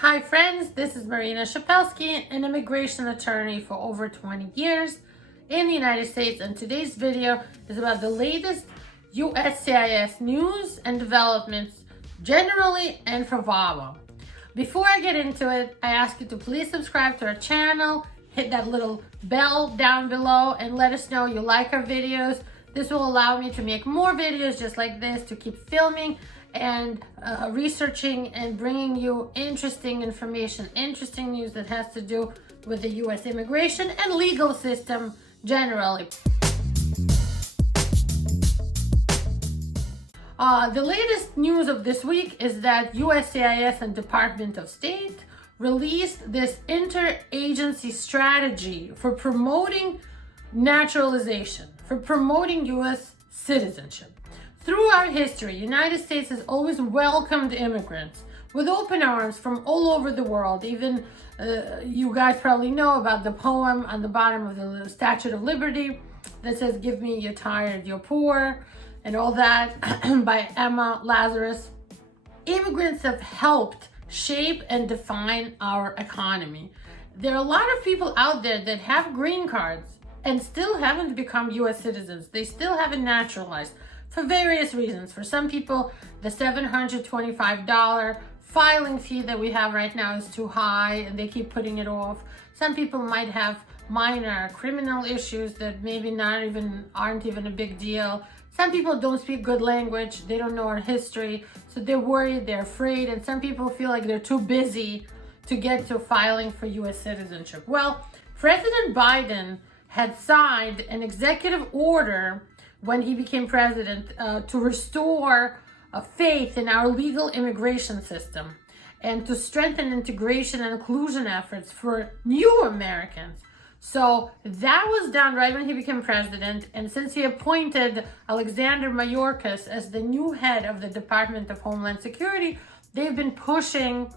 Hi friends, this is Marina Shepelsky, an immigration attorney for over 20 years in the United States, and today's video is about the latest USCIS news and developments generally and for VAWA. Before I get into it, I ask you to please subscribe to our channel, hit that little bell down below, and let us know you like our videos. This will allow me to make more videos just like this, to keep filming and researching and bringing you interesting information, interesting news that has to do with the U.S. immigration and legal system generally. The latest news of this week is that USCIS and Department of State released this interagency strategy for promoting naturalization, for promoting U.S. citizenship. Through our history, United States has always welcomed immigrants with open arms from all over the world. Even you guys probably know about the poem on the bottom of the Statue of Liberty that says, "Give me, you're tired, you're poor," and all that by Emma Lazarus. Immigrants have helped shape and define our economy. There are a lot of people out there that have green cards and still haven't become U.S. citizens. They still haven't naturalized. For various reasons. For some people, the $725 filing fee that we have right now is too high and they keep putting it off. Some people might have minor criminal issues that maybe aren't even a big deal. Some people don't speak good language, they don't know our history, so they're worried, they're afraid, and some people feel like they're too busy to get to filing for US citizenship. Well, President Biden had signed an executive order when he became president to restore faith in our legal immigration system and to strengthen integration and inclusion efforts for new Americans. So that was done right when he became president, and since he appointed Alexander Mayorkas as the new head of the Department of Homeland Security, they've been pushing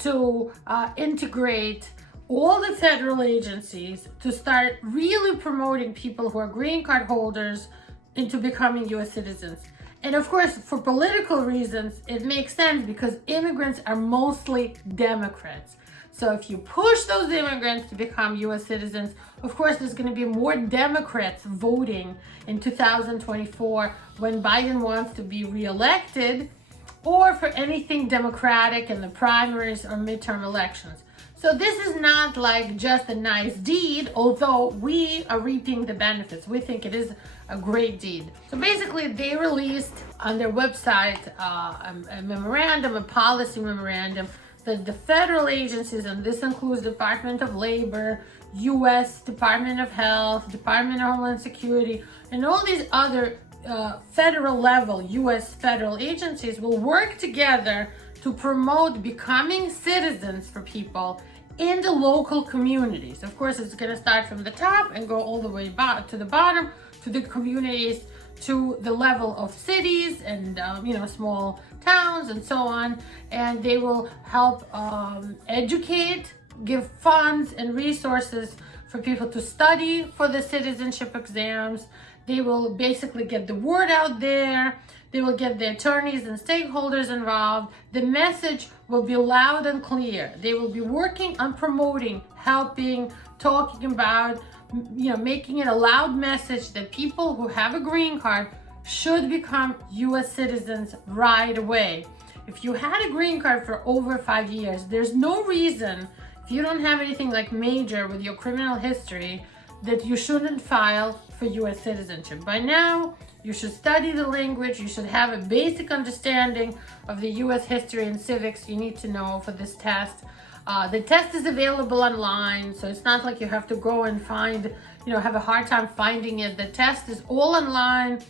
to integrate all the federal agencies to start really promoting people who are green card holders into becoming U.S. citizens. And of course, for political reasons, it makes sense because immigrants are mostly Democrats. So if you push those immigrants to become U.S. citizens, of course, there's going to be more Democrats voting in 2024 when Biden wants to be reelected, or for anything Democratic in the primaries or midterm elections. So this is not like just a nice deed, although we are reaping the benefits. We think it is a great deed. So basically, they released on their website a memorandum, a policy memorandum, that the federal agencies, and this includes Department of Labor, U.S. Department of Health, Department of Homeland Security, and all these other federal level U.S. federal agencies will work together to promote becoming citizens for people in the local communities. Of course, it's going to start from the top and go all the way to the bottom, to the communities, to the level of cities and small towns and so on. And they will help educate, give funds and resources for people to study for the citizenship exams. They will basically get the word out there. They will get the attorneys and stakeholders involved. The message will be loud and clear. They will be working on promoting, helping, talking about, making it a loud message that people who have a green card should become U.S. citizens right away. If you had a green card for over 5 years, there's no reason, if you don't have anything like major with your criminal history, that you shouldn't file for U.S. citizenship. By now, you should study the language, you should have a basic understanding of the U.S. history and civics you need to know for this test. The test is available online, so it's not like you have to go and find, have a hard time finding it. The test is all online,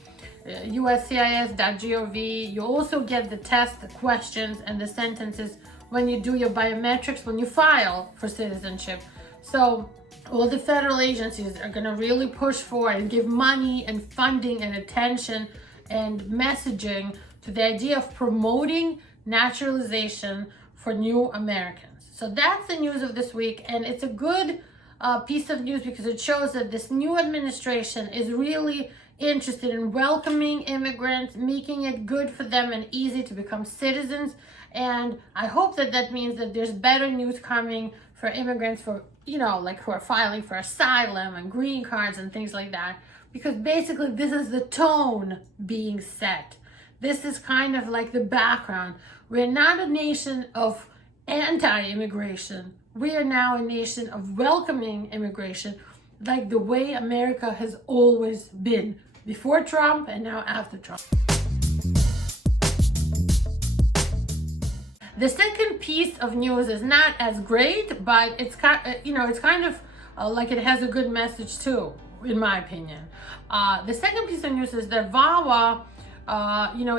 uscis.gov. You also get the test questions and the sentences when you do your biometrics, when you file for citizenship. So all the federal agencies are going to really push for and give money and funding and attention and messaging to the idea of promoting naturalization for new Americans. So that's the news of this week, and it's a good piece of news because it shows that this new administration is really interested in welcoming immigrants, making it good for them and easy to become citizens, And I hope that that means that there's better news coming for immigrants, for, like who are filing for asylum and green cards and things like that. Because basically this is the tone being set. This is kind of like the background. We're not a nation of anti-immigration. We are now a nation of welcoming immigration, like the way America has always been, before Trump and now after Trump. The second piece of news is not as great, but it's kind of like it has a good message too, in my opinion. The second piece of news is that VAWA,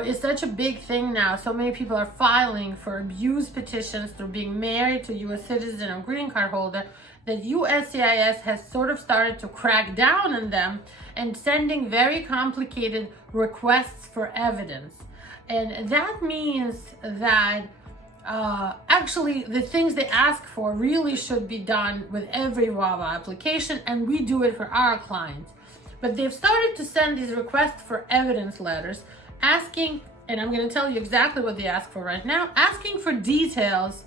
is such a big thing now. So many people are filing for abuse petitions through being married to U.S. citizen or green card holder, that USCIS has sort of started to crack down on them and sending very complicated requests for evidence. And that means that actually the things they ask for really should be done with every VAWA application, and we do it for our clients. But they've started to send these requests for evidence letters asking, and I'm going to tell you exactly what they ask for right now, asking for details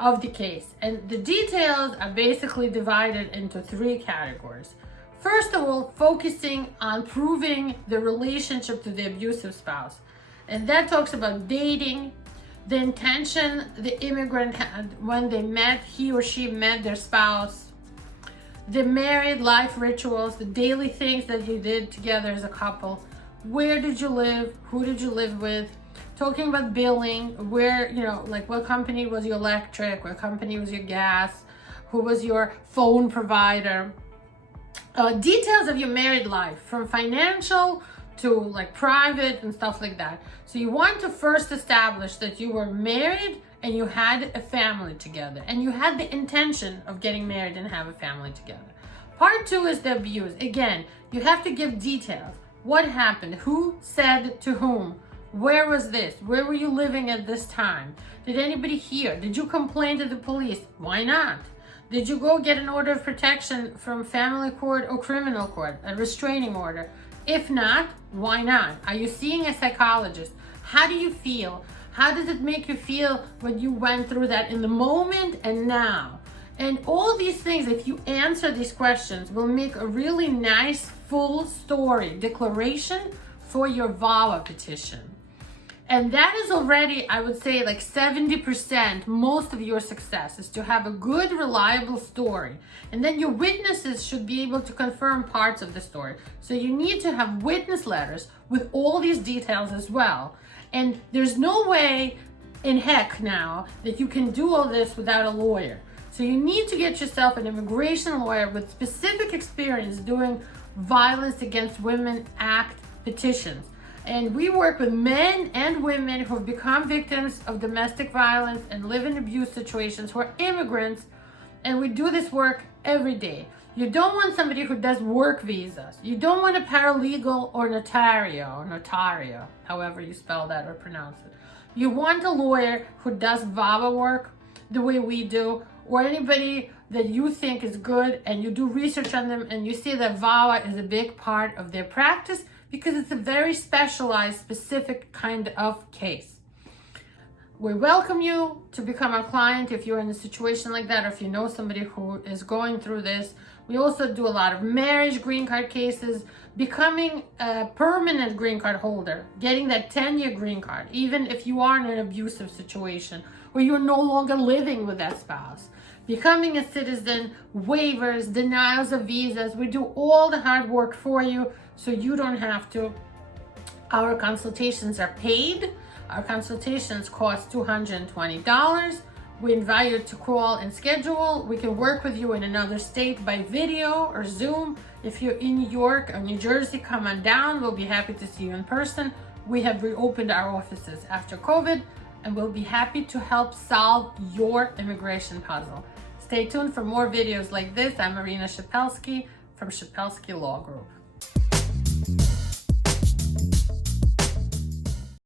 of the case. And the details are basically divided into three categories. First of all, focusing on proving the relationship to the abusive spouse. And that talks about dating, the intention the immigrant had when he or she met their spouse, the married life rituals, the daily things that you did together as a couple, where did you live, who did you live with, talking about billing, where, like what company was your electric, what company was your gas, who was your phone provider, details of your married life, from financial to like private and stuff like that. So you want to first establish that you were married and you had a family together and you had the intention of getting married and have a family together. Part two is the abuse. Again, you have to give details. What happened? Who said to whom? Where was this? Where were you living at this time? Did anybody hear? Did you complain to the police? Why not? Did you go get an order of protection from family court or criminal court, a restraining order? If not, why not? Are you seeing a psychologist? How do you feel? How does it make you feel when you went through that in the moment and now? And all these things, if you answer these questions, will make a really nice full story declaration for your VAWA petition. And that is already, I would say, like 70% most of your success, is to have a good, reliable story. And then your witnesses should be able to confirm parts of the story. So you need to have witness letters with all these details as well. And there's no way in heck now that you can do all this without a lawyer. So you need to get yourself an immigration lawyer with specific experience doing Violence Against Women Act petitions. And we work with men and women who have become victims of domestic violence and live in abuse situations, who are immigrants, and we do this work every day. You don't want somebody who does work visas. You don't want a paralegal or notario, however you spell that or pronounce it. You want a lawyer who does VAWA work the way we do, or anybody that you think is good and you do research on them and you see that VAWA is a big part of their practice, because it's a very specialized, specific kind of case. We welcome you to become our client if you're in a situation like that, or if you know somebody who is going through this. We also do a lot of marriage green card cases, becoming a permanent green card holder, getting that 10-year green card, even if you are in an abusive situation or you're no longer living with that spouse. Becoming a citizen, waivers, denials of visas. We do all the hard work for you, so you don't have to. Our consultations are paid. Our consultations cost $220. We invite you to call and schedule. We can work with you in another state by video or Zoom. If you're in New York or New Jersey, come on down. We'll be happy to see you in person. We have reopened our offices after COVID, and we'll be happy to help solve your immigration puzzle. Stay tuned for more videos like this. I'm Marina Shepelsky from Shepelsky Law Group.